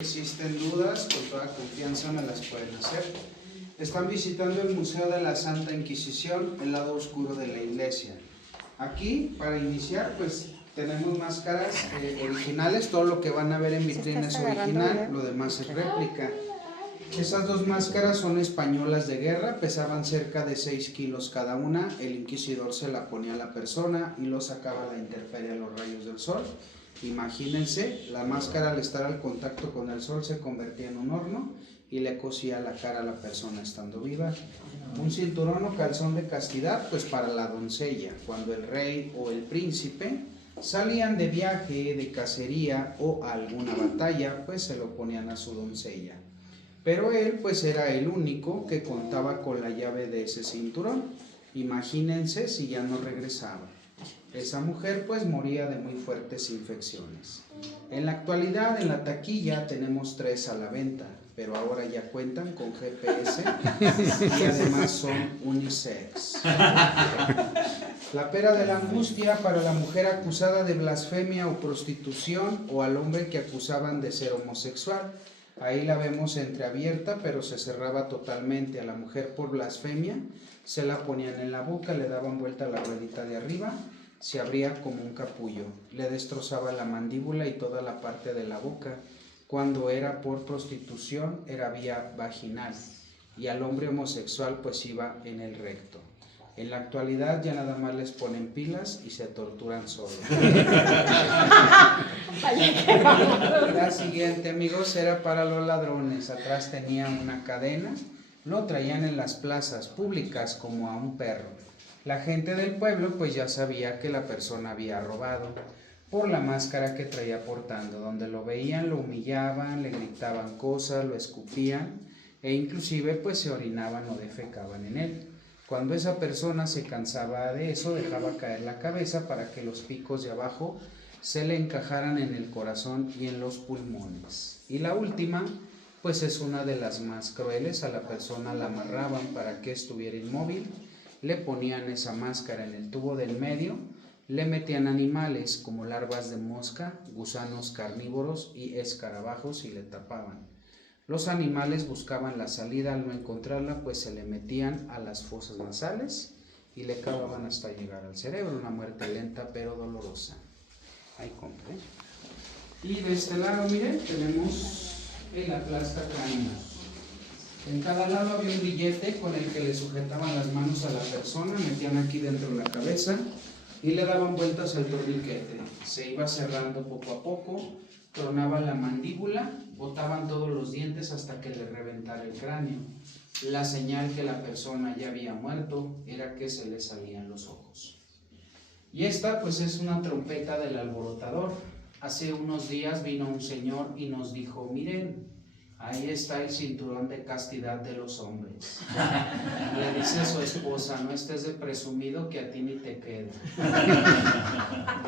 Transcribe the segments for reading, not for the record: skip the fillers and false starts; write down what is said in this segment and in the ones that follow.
Existen dudas, con toda confianza me las pueden hacer. Están visitando el Museo de la Santa Inquisición, el lado oscuro de la iglesia. Aquí, para iniciar, pues tenemos máscaras originales. Todo lo que van a ver en vitrina es original, lo demás es réplica. Esas dos máscaras son españolas de guerra, pesaban cerca de 6 kilos cada una. El inquisidor se la ponía a la persona y lo sacaba a la intemperie a los rayos del sol. Imagínense, la máscara al estar al contacto con el sol se convertía en un horno y le cosía la cara a la persona estando viva. Un cinturón o calzón de castidad, pues para la doncella, cuando el rey o el príncipe salían de viaje, de cacería o a alguna batalla, pues se lo ponían a su doncella. Pero él pues era el único que contaba con la llave de ese cinturón. Imagínense si ya no regresaba. Esa mujer pues moría de muy fuertes infecciones. En la actualidad en la taquilla tenemos 3 a la venta, pero ahora ya cuentan con GPS y además son unisex. La pera de la angustia para la mujer acusada de blasfemia o prostitución, o al hombre que acusaban de ser homosexual. Ahí la vemos entreabierta, pero se cerraba totalmente. A la mujer por blasfemia se la ponían en la boca, le daban vuelta a la ruedita de arriba, se abría como un capullo, le destrozaba la mandíbula y toda la parte de la boca. Cuando era por prostitución era vía vaginal, y al hombre homosexual pues iba en el recto. En la actualidad ya nada más les ponen pilas y se torturan solos. La siguiente, amigos, era para los ladrones. Atrás tenía una cadena, lo traían en las plazas públicas como a un perro. La gente del pueblo pues ya sabía que la persona había robado por la máscara que traía portando. Donde lo veían lo humillaban, le gritaban cosas, lo escupían e inclusive pues se orinaban o defecaban en él. Cuando esa persona se cansaba de eso, dejaba caer la cabeza para que los picos de abajo se le encajaran en el corazón y en los pulmones. Y la última, pues es una de las más crueles. A la persona la amarraban para que estuviera inmóvil, le ponían esa máscara en el tubo del medio, le metían animales como larvas de mosca, gusanos carnívoros y escarabajos y le tapaban. Los animales buscaban la salida, al no encontrarla pues se le metían a las fosas nasales y le cavaban hasta llegar al cerebro. Una muerte lenta pero dolorosa. Ahí compré. Y de este lado, miren, tenemos el aplastacráneos. En cada lado había un billete con el que le sujetaban las manos a la persona, metían aquí dentro la cabeza y le daban vueltas al torniquete. Se iba cerrando poco a poco, tronaba la mandíbula, botaban todos los dientes hasta que le reventara el cráneo. La señal que la persona ya había muerto era que se le salían los ojos. Y esta pues es una trompeta del alborotador. Hace unos días vino un señor y nos dijo: miren, ahí está el cinturón de castidad de los hombres. Le dice a su esposa: no estés de presumido que a ti ni te quede.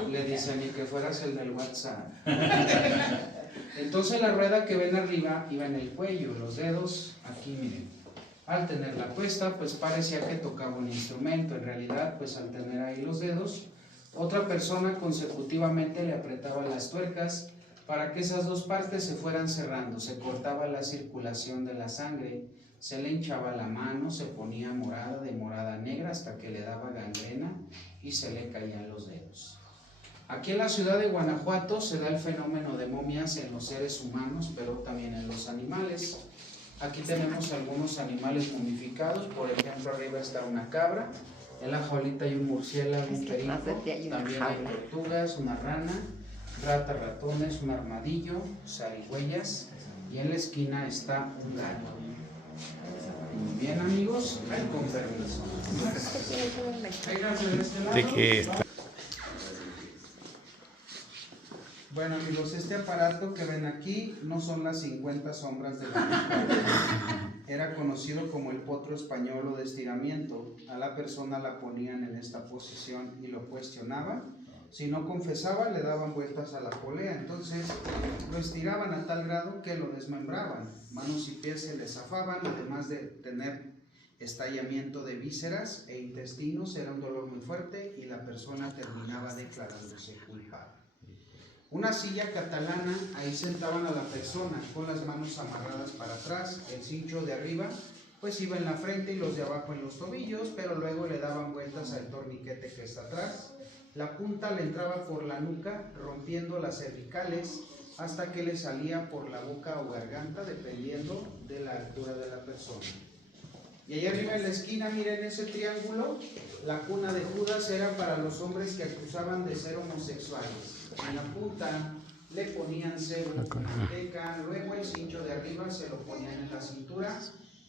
Le dice: ni que fueras el del WhatsApp. Entonces la rueda que ven arriba iba en el cuello, los dedos aquí, miren. Al tenerla puesta pues parecía que tocaba un instrumento. En realidad pues al tener ahí los dedos, otra persona consecutivamente le apretaba las tuercas para que esas dos partes se fueran cerrando. Se cortaba la circulación de la sangre, se le hinchaba la mano, se ponía morada, de morada negra, hasta que le daba gangrena y se le caían los dedos. Aquí en la ciudad de Guanajuato se da el fenómeno de momias en los seres humanos, pero también en los animales. Aquí tenemos algunos animales momificados. Por ejemplo, arriba está una cabra, en la jaulita hay un murciélago, un perico, también hay tortugas, una rana, ratas, ratones, un armadillo, zarigüeyas, y en la esquina está un gato. Muy bien, amigos, ahí con permiso. Vénganse de este lado. ¿De qué está? Bueno, amigos, este aparato que ven aquí no son las 50 sombras de la mujer. Era conocido como el potro español o de estiramiento. A la persona la ponían en esta posición y lo cuestionaban. Si no confesaba, le daban vueltas a la polea. Entonces lo estiraban a tal grado que lo desmembraban. Manos y pies se le zafaban, además de tener estallamiento de vísceras e intestinos. Era un dolor muy fuerte y la persona terminaba declarándose culpable. Una silla catalana, ahí sentaban a la persona con las manos amarradas para atrás, el cincho de arriba pues iba en la frente y los de abajo en los tobillos, pero luego le daban vueltas al torniquete que está atrás. La punta le entraba por la nuca, rompiendo las cervicales, hasta que le salía por la boca o garganta, dependiendo de la altura de la persona. Y allá arriba en la esquina, miren ese triángulo, la cuna de Judas era para los hombres que acusaban de ser homosexuales. En la punta le ponían cebo, manteca, luego el cincho de arriba se lo ponían en la cintura,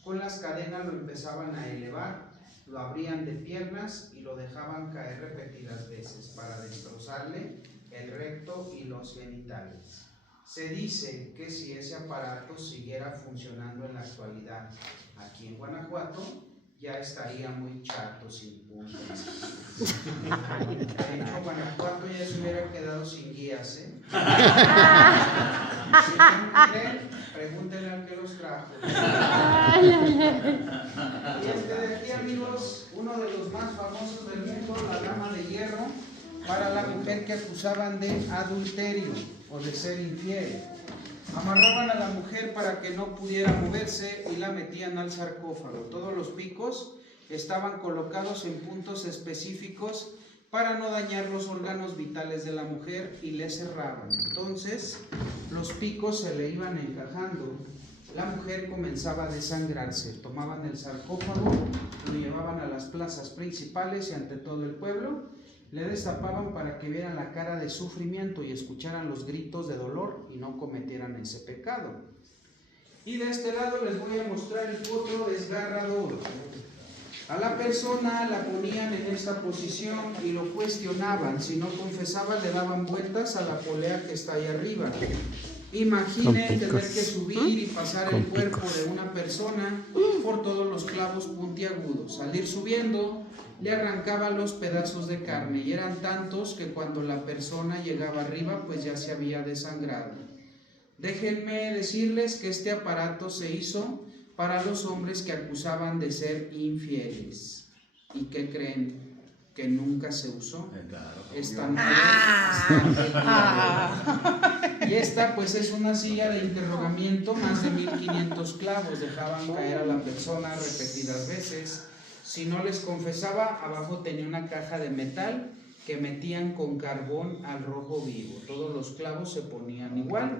con las cadenas lo empezaban a elevar, lo abrían de piernas y lo dejaban caer repetidas veces para destrozarle el recto y los genitales. Se dice que si ese aparato siguiera funcionando en la actualidad aquí en Guanajuato, ya estaría muy chato sin puntas. De hecho, Guanajuato ya se hubiera quedado sin guías, ¿eh? Si no creen, pregúntenle al que los trajo. Y de aquí, amigos, uno de los más famosos del mundo, la dama de hierro, para la mujer que acusaban de adulterio o de ser infiel. Amarraban a la mujer para que no pudiera moverse y la metían al sarcófago. Todos los picos estaban colocados en puntos específicos para no dañar los órganos vitales de la mujer y le cerraban. Entonces, los picos se le iban encajando. La mujer comenzaba a desangrarse. Tomaban el sarcófago, lo llevaban a las plazas principales y ante todo el pueblo. Le destapaban para que vieran la cara de sufrimiento y escucharan los gritos de dolor y no cometieran ese pecado. Y de este lado les voy a mostrar el otro desgarrador. A la persona la ponían en esta posición y lo cuestionaban. Si no confesaba, le daban vueltas a la polea que está ahí arriba. Imaginen tener que subir y pasar el cuerpo de una persona por todos los clavos puntiagudos. Salir subiendo, le arrancaban los pedazos de carne y eran tantos que cuando la persona llegaba arriba, pues ya se había desangrado. Déjenme decirles que este aparato se hizo para los hombres que acusaban de ser infieles. ¿Y qué creen? Que nunca se usó. Esta y esta pues es una silla de interrogamiento, más de 1500 clavos dejaban caer a la persona repetidas veces. Si no les confesaba, abajo tenía una caja de metal que metían con carbón al rojo vivo. Todos los clavos se ponían igual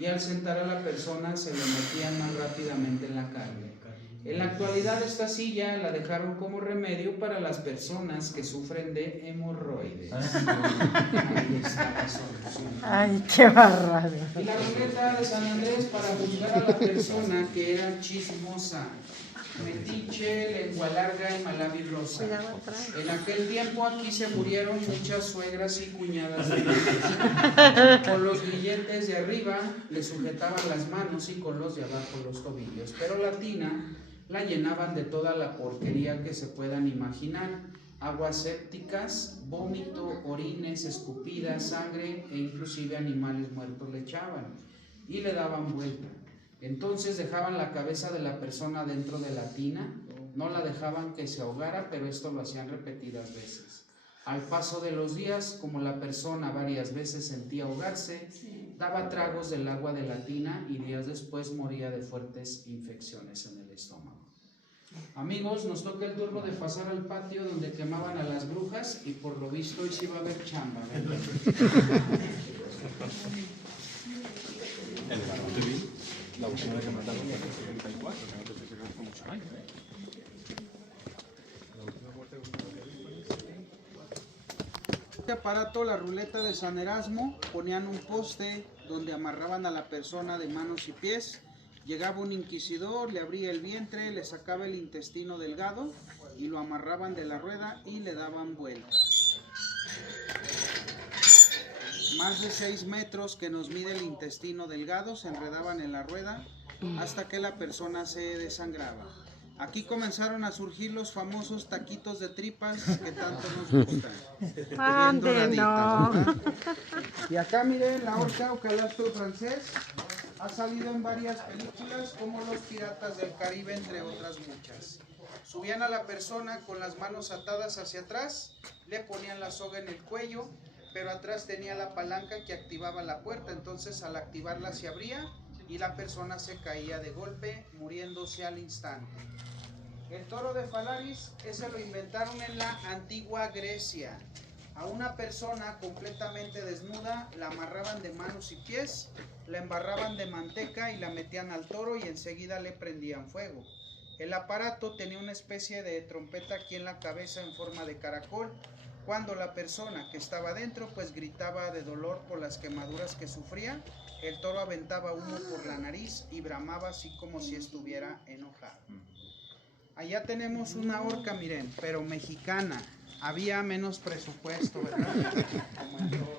y al sentar a la persona se le metían más rápidamente en la carne. En la actualidad esta silla la dejaron como remedio para las personas que sufren de hemorroides. Ahí está la solución. Ay, qué barrado. Y la ruleta de San Andrés para juzgar a la persona que era chismosa, metiche, lengua larga y malavillosa. En aquel tiempo aquí se murieron muchas suegras y cuñadas de ellos. Con los grilletes de arriba le sujetaban las manos y con los de abajo los tobillos. Pero la tina la llenaban de toda la porquería que se puedan imaginar. Aguas sépticas, vómito, orines, escupidas, sangre e inclusive animales muertos le echaban y le daban vuelta. Entonces dejaban la cabeza de la persona dentro de la tina, no la dejaban que se ahogara, pero esto lo hacían repetidas veces. Al paso de los días, como la persona varias veces sentía ahogarse, daba tragos del agua de la tina y días después moría de fuertes infecciones en el estómago. Amigos, nos toca el turno de pasar al patio donde quemaban a las brujas y por lo visto hoy sí va a haber chamba, ¿verdad? La última vez que mataron fue en el 74, que no te sé si fue muchos años, La última muerte Este aparato, la ruleta de San Erasmo, ponían un poste donde amarraban a la persona de manos y pies. Llegaba un inquisidor, le abría el vientre, le sacaba el intestino delgado y lo amarraban de la rueda y le daban vueltas. Más de 6 metros que nos mide el intestino delgado se enredaban en la rueda hasta que la persona se desangraba. Aquí comenzaron a surgir los famosos taquitos de tripas que tanto nos gustan. Ande, no. Y acá miren la horca o calastro francés. Ha salido en varias películas como Los Piratas del Caribe, entre otras muchas. Subían a la persona con las manos atadas hacia atrás, le ponían la soga en el cuello pero atrás tenía la palanca que activaba la puerta, entonces al activarla se abría y la persona se caía de golpe, muriéndose al instante. El toro de Falaris, ese lo inventaron en la antigua Grecia. A una persona completamente desnuda la amarraban de manos y pies, la embarraban de manteca y la metían al toro y enseguida le prendían fuego. El aparato tenía una especie de trompeta aquí en la cabeza en forma de caracol. Cuando la persona que estaba dentro pues gritaba de dolor por las quemaduras que sufría, el toro aventaba humo por la nariz y bramaba así como si estuviera enojado. Allá tenemos una horca, miren, pero mexicana. Había menos presupuesto, ¿verdad? Como el toro.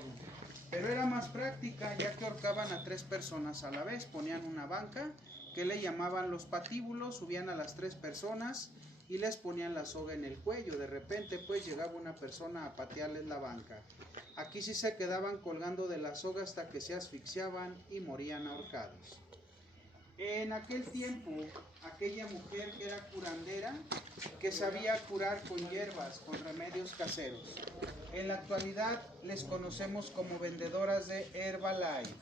Pero era más práctica, ya que ahorcaban a 3 personas a la vez. Ponían una banca que le llamaban los patíbulos, subían a las 3 personas y les ponían la soga en el cuello. De repente pues llegaba una persona a patearles la banca. Aquí sí se quedaban colgando de la soga hasta que se asfixiaban y morían ahorcados. En aquel tiempo, aquella mujer que era curandera, que sabía curar con hierbas, con remedios caseros. En la actualidad les conocemos como vendedoras de Herbalife.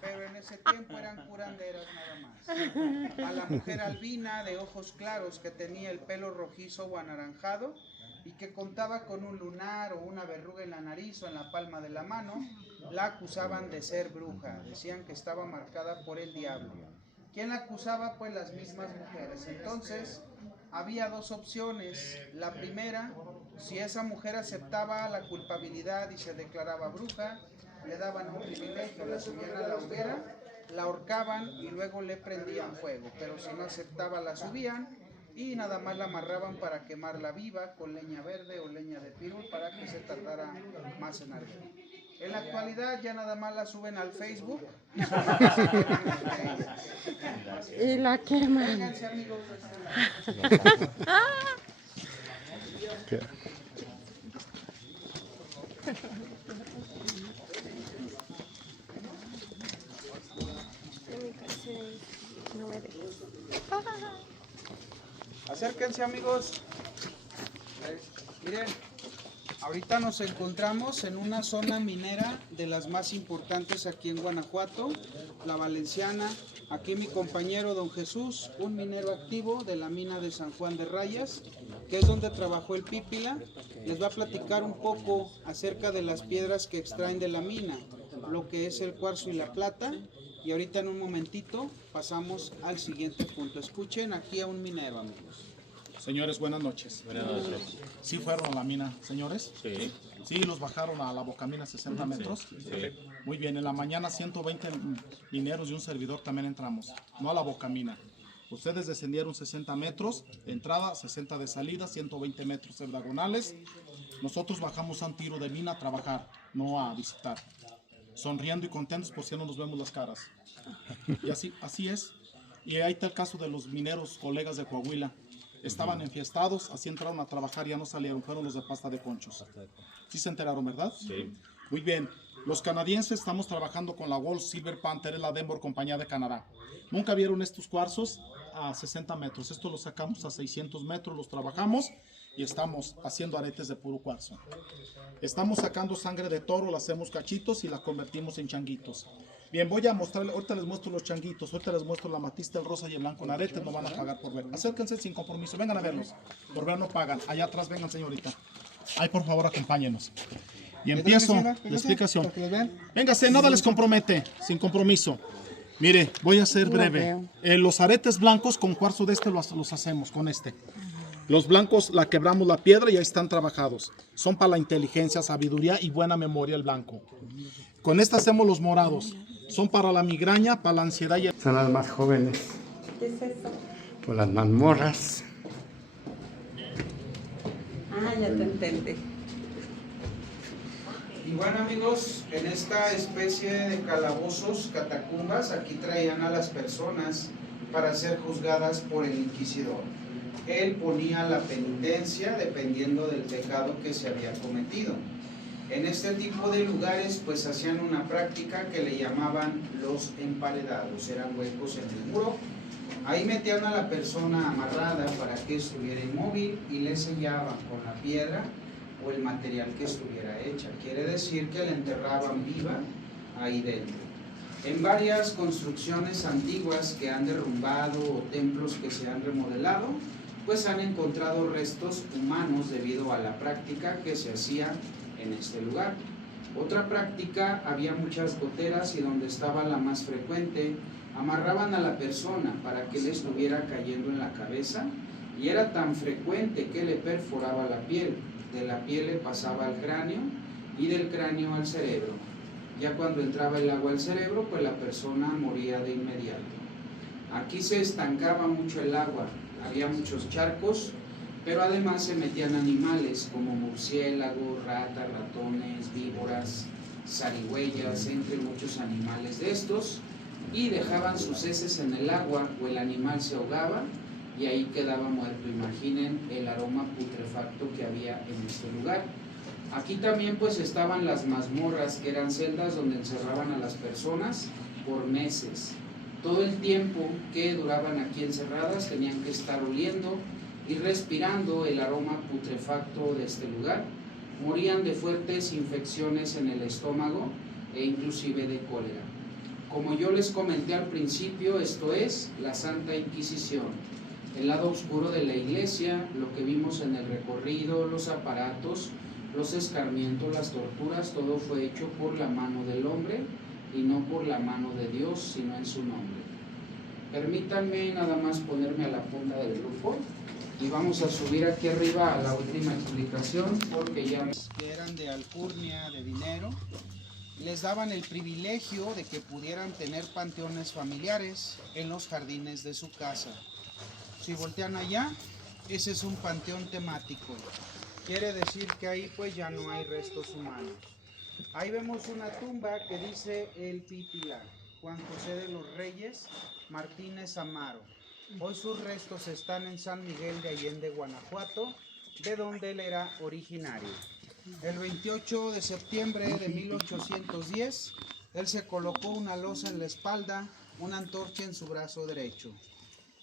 Pero en ese tiempo eran curanderas nada más. A la mujer albina de ojos claros que tenía el pelo rojizo o anaranjado y que contaba con un lunar o una verruga en la nariz o en la palma de la mano, la acusaban de ser bruja. Decían que estaba marcada por el diablo. ¿Quién la acusaba? Pues las mismas mujeres. Entonces había 2 opciones. La primera, si esa mujer aceptaba la culpabilidad y se declaraba bruja, le daban un privilegio, la subían a la hoguera, la ahorcaban y luego le prendían fuego. Pero si no aceptaba, la subían y nada más la amarraban para quemarla viva con leña verde o leña de pirul para que se tardara más en arder. En la actualidad ya nada más la suben al Facebook y Y la queman. vénganse, amigos, de este lado. Acérquense, amigos. Miren, ahorita nos encontramos en una zona minera de las más importantes aquí en Guanajuato, la Valenciana. Aquí mi compañero don Jesús, un minero activo de la mina de San Juan de Rayas, que es donde trabajó el Pípila, les va a platicar un poco acerca de las piedras que extraen de la mina, lo que es el cuarzo y la plata. Y ahorita en un momentito pasamos al siguiente punto. Escuchen aquí a un minero, amigos. Señores, buenas noches. Buenas noches. ¿Sí fueron a la mina, señores? Sí. ¿Sí los bajaron a la bocamina 60 metros? Sí. Muy bien, en la mañana 120 mineros y un servidor también entramos, no a la bocamina. Ustedes descendieron 60 metros de entrada, 60 de salida, 120 metros hexagonales. Nosotros bajamos a un tiro de mina a trabajar, no a visitar. Sonriendo y contentos por si no nos vemos las caras. Y así es. Y ahí está el caso de los mineros colegas de Coahuila. Estaban enfiestados, así entraron a trabajar, ya no salieron, fueron los de pasta de conchos. ¿Sí se enteraron, verdad? Sí. Muy bien. Los canadienses estamos trabajando con la Gold Silver Panther, es la Denver Compañía de Canadá. Nunca vieron estos cuarzos a 60 metros. Esto lo sacamos a 600 metros, los trabajamos y estamos haciendo aretes de puro cuarzo. Estamos sacando sangre de toro, la hacemos cachitos y la convertimos en changuitos. Bien, voy a mostrarles, ahorita les muestro los changuitos, ahorita les muestro la matista, el rosa y el blanco en aretes, no van a pagar por ver. Acérquense sin compromiso, vengan a verlos. Por ver no pagan. Allá atrás vengan, señorita. Ay, por favor, acompáñenos. Y empiezo la explicación. Véngase, nada les compromete, sin compromiso. Mire, voy a ser breve. Los aretes blancos con cuarzo de este los hacemos con este. Los blancos la quebramos la piedra y ahí están trabajados. Son para la inteligencia, sabiduría y buena memoria el blanco. Con este hacemos los morados. Son para la migraña, para la ansiedad y Son las más jóvenes. ¿Qué es eso? Pues las mazmorras. Ah, ya te entendí. Y bueno, amigos, en esta especie de calabozos, catacumbas, aquí traían a las personas para ser juzgadas por el inquisidor. Él ponía la penitencia dependiendo del pecado que se había cometido. En este tipo de lugares pues hacían una práctica que le llamaban los emparedados, eran huecos en el muro. Ahí metían a la persona amarrada para que estuviera inmóvil y le sellaban con la piedra o el material que estuviera hecha. Quiere decir que la enterraban viva ahí dentro. En varias construcciones antiguas que han derrumbado o templos que se han remodelado, pues han encontrado restos humanos debido a la práctica que se hacía en este lugar. Otra práctica, había muchas goteras y donde estaba la más frecuente, amarraban a la persona para que le estuviera cayendo en la cabeza y era tan frecuente que le perforaba la piel. De la piel le pasaba al cráneo y del cráneo al cerebro. Ya cuando entraba el agua al cerebro, pues la persona moría de inmediato. Aquí se estancaba mucho el agua, había muchos charcos, pero además se metían animales como murciélagos, ratas, ratones, víboras, zarigüeyas, entre muchos animales de estos, y dejaban sus heces en el agua o el animal se ahogaba y ahí quedaba muerto. Imaginen el aroma putrefacto que había en este lugar. Aquí también pues estaban las mazmorras, que eran celdas donde encerraban a las personas por meses. Todo el tiempo que duraban aquí encerradas tenían que estar oliendo y respirando el aroma putrefacto de este lugar. Morían de fuertes infecciones en el estómago e inclusive de cólera. Como yo les comenté al principio, esto es la Santa Inquisición. El lado oscuro de la iglesia, lo que vimos en el recorrido, los aparatos, los escarmientos, las torturas, todo fue hecho por la mano del hombre y no por la mano de Dios, sino en su nombre. Permítanme nada más ponerme a la punta del grupo y vamos a subir aquí arriba a la última explicación, porque ya que eran de alcurnia, de dinero, les daban el privilegio de que pudieran tener panteones familiares en los jardines de su casa. Si voltean allá, ese es un panteón temático. Quiere decir que ahí pues ya no hay restos humanos. Ahí vemos una tumba que dice el Pípila, Juan José de los Reyes Martínez Amaro. Hoy sus restos están en San Miguel de Allende, Guanajuato, de donde él era originario. El 28 de septiembre de 1810, él se colocó una losa en la espalda, una antorcha en su brazo derecho.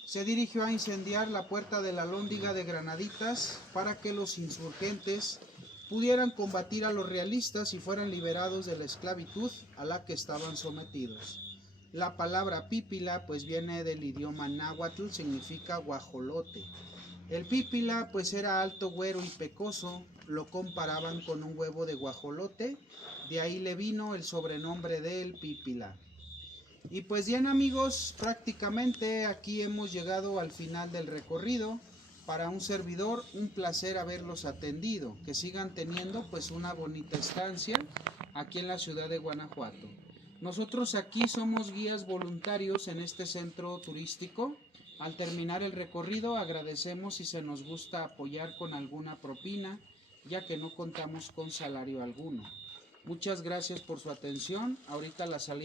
Se dirigió a incendiar la puerta de la Alhóndiga de Granaditas para que los insurgentes pudieran combatir a los realistas y fueran liberados de la esclavitud a la que estaban sometidos. La palabra pípila pues viene del idioma náhuatl, significa guajolote. El pípila pues era alto, güero y pecoso, lo comparaban con un huevo de guajolote, de ahí le vino el sobrenombre de el pípila. Y pues bien amigos, prácticamente aquí hemos llegado al final del recorrido. Para un servidor, un placer haberlos atendido, que sigan teniendo pues una bonita estancia aquí en la ciudad de Guanajuato. Nosotros aquí somos guías voluntarios en este centro turístico. Al terminar el recorrido agradecemos si se nos gusta apoyar con alguna propina, ya que no contamos con salario alguno. Muchas gracias por su atención. Ahorita la salida